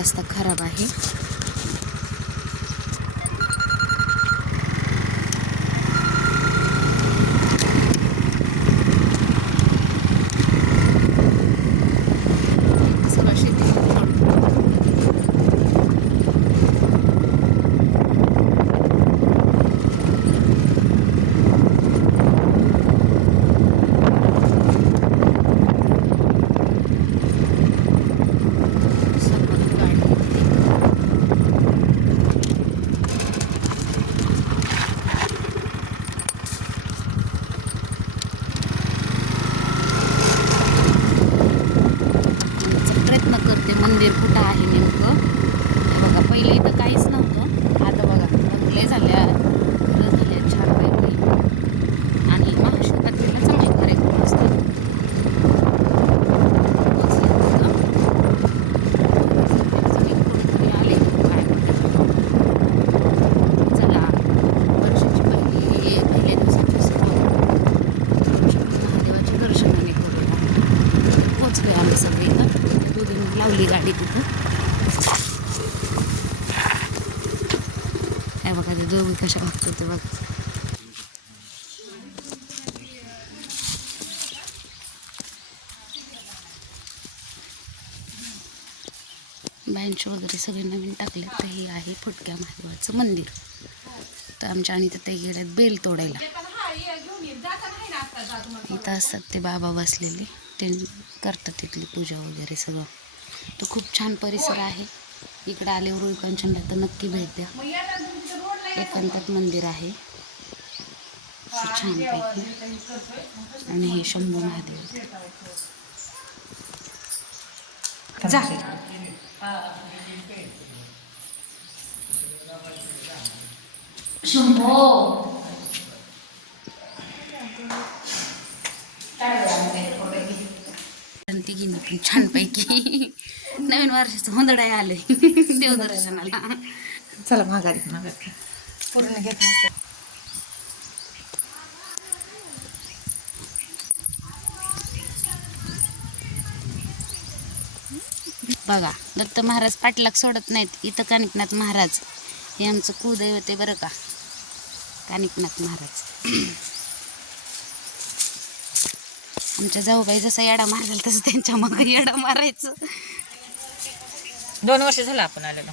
रस्ता खराब आहे. सगळं शेती मंदिर कुठं आहे नेमकं हे बघा. पहिले इथं काहीच नव्हतं, आता बघा बंगले झाल्या, घरं झाल्या छानपैकी. आणि महाशिवरात्रीला चांगले कार्यक्रम असतात. कोणीतरी आले काय चला वर्षाची पहिल्या दिवसाची महादेवाच्या दर्शनाने करूया. पोचलोय आम्ही सगळे इथं. लावली गाडी तिथं. काय बघा ते दोघं कशा बघतो ते बघा. बेंच वगैरे सगळे नवीन टाकले. तर हे आहे फुटक्या महादेवाचं मंदिर. तर आमच्या आणि त्या गेल्यात बेल तोडायला. इथं असतात ते बाबा बसलेले, ते करतात तिथली पूजा वगैरे सगळं. तो खूप छान परिसर आहे. इकडे आल्यावर रुईकांचनला तर नक्की भेट द्या. एकांतात मंदिर आहे छानपैकी. आणि हे शंभू महादेव. जा शंभो. तिघींनी पण छानपैकी नवीन वर्षाचं हुंदडाय आलंय देवदर्शनाला. चला माघारी पूर्ण घेत. बघा दत्त महाराज पाठलाग सोडत नाहीत. इथं कानिकनाथ महाराज हे आमचं कुदैवत आहे बरं का. कानिकनाथ महाराज आमच्या जाऊबाई जसा येडा मारायला तसं त्यांच्या मग येडा मारायचं. 2 वर्ष झालं आपण आलेलो.